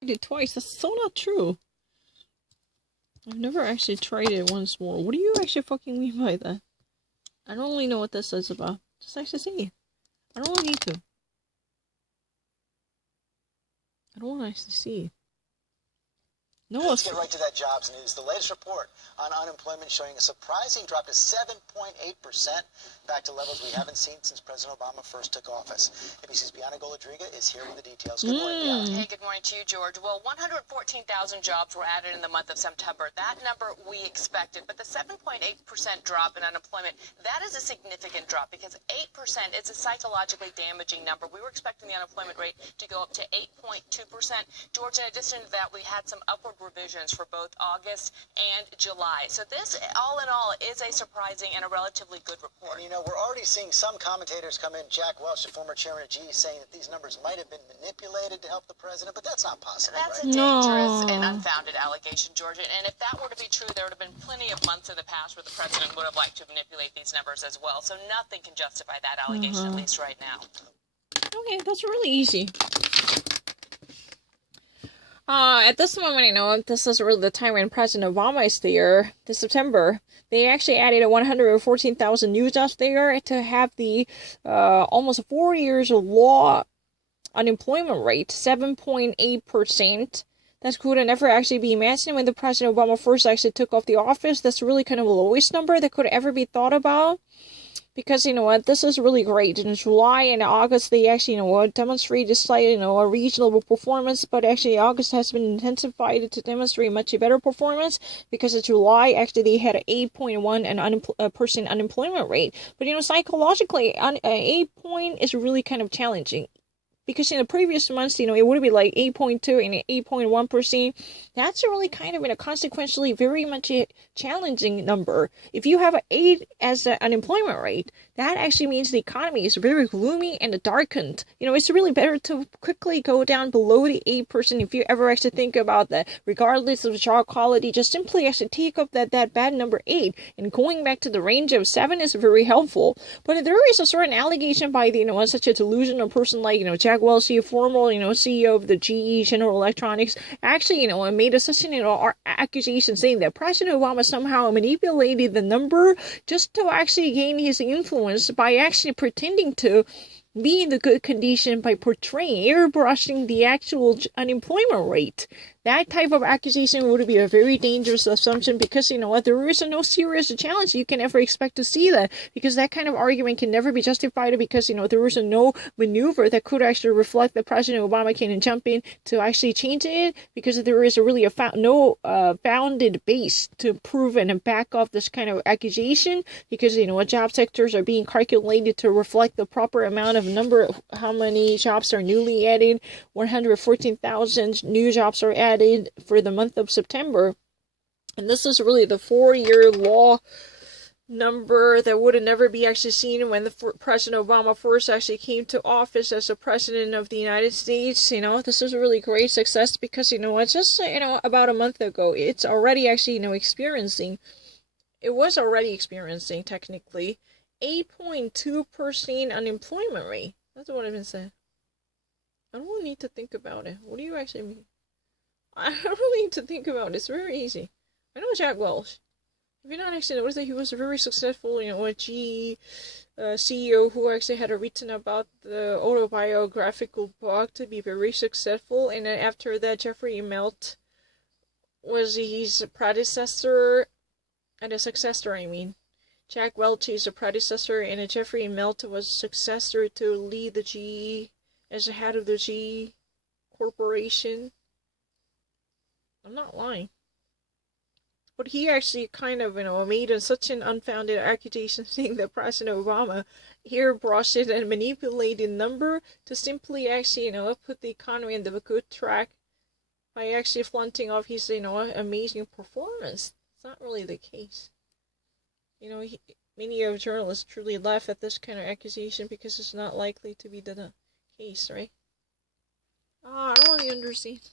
tried it twice. That's so not true. I've never actually tried it once more. What do you actually fucking mean by that? I don't really know what this is about. Just actually see. I don't really need to. I don't want to actually see. No, let's get right to that jobs news. The latest report on unemployment showing a surprising drop to 7.8%, back to levels we haven't seen since President Obama first took office. ABC's Bianca Golodriga is here with the details. Good morning, Bianca. Hey, good morning to you, George. Well, 114,000 jobs were added in the month of September. That number we expected, but the 7.8% drop in unemployment, that is a significant drop because 8% is a psychologically damaging number. We were expecting the unemployment rate to go up to 8.2%. George, in addition to that, we had some upward revisions for both August and July. So this, all in all, is a surprising and a relatively good report. And, you know, we're already seeing some commentators come in, Jack Welch, the former chairman of GE, saying that these numbers might have been manipulated to help the president, but that's not possible, That's right? a dangerous and unfounded allegation, Georgia. And if that were to be true, there would have been plenty of months in the past where the president would have liked to manipulate these numbers as well. So nothing can justify that allegation, at least right now. Okay, that's really easy. At this moment, I know this is really the time when President Obama is there, this September. They actually added 114,000 new jobs there to have the almost 4 years of law unemployment rate, 7.8%. That could never actually be imagined when the President Obama first actually took off the office. That's really kind of the lowest number that could ever be thought about. Because, you know what, this is really great. In July and August, they actually, you know what, demonstrated slightly, you know, a reasonable performance. But actually, August has been intensified to demonstrate much better performance. Because in July, actually, they had an 8.1% unemployment rate. But, you know, psychologically, 8 point is really kind of challenging. Because in the previous months, you know, it would be like 8.2 and 8.1%. That's really kind of in a consequentially very much a challenging number. If you have an 8 as an unemployment rate, that actually means the economy is very gloomy and darkened. You know, it's really better to quickly go down below the 8% if you ever actually think about that. Regardless of job quality, just simply actually take up that bad number 8 and going back to the range of 7 is very helpful. But there is a certain allegation by the, you know, such a delusional person like, you know, Jack Welch, a former, you know, CEO of the GE General Electronics, actually, you know, made such an, you know, accusation saying that President Obama somehow manipulated the number just to actually gain his influence by actually pretending to be in the good condition by portraying, airbrushing the actual unemployment rate. That type of accusation would be a very dangerous assumption because, you know what, there is no serious challenge you can ever expect to see that, because that kind of argument can never be justified because, you know, there is no maneuver that could actually reflect that President Obama can jump in to actually change it, because there is really founded base to prove and back off this kind of accusation, because, you know what, job sectors are being calculated to reflect the proper amount of number of how many jobs are newly added. 114,000 new jobs are added for the month of September. And this is really the 4-year law number that would have never be actually seen when the President Obama first actually came to office as the President of the United States. You know, this is a really great success because, you know, it's just, you know, about a month ago, it's already actually, you know, it was already experiencing technically 8.2% unemployment rate. That's what I've been saying. I don't really need to think about it. What do you actually mean? I don't really need to think about it. It's very easy. I know Jack Welch. If you're not actually noticed that he was a very successful, you know, a GE CEO who actually had written about the autobiographical book to be very successful. And then after that, Jeffrey Melt was his predecessor, and a successor, I mean. Jack Welch is a predecessor, and Jeffrey Melt was a successor to lead the GE as the head of the GE corporation. I'm not lying. But he actually kind of, you know, made such an unfounded accusation saying that President Obama airbrushed it and manipulated number to simply actually, you know, put the economy on the good track by actually flaunting off his, you know, amazing performance. It's not really the case. You know, many of journalists truly laugh at this kind of accusation because it's not likely to be the case, right? I don't really understand.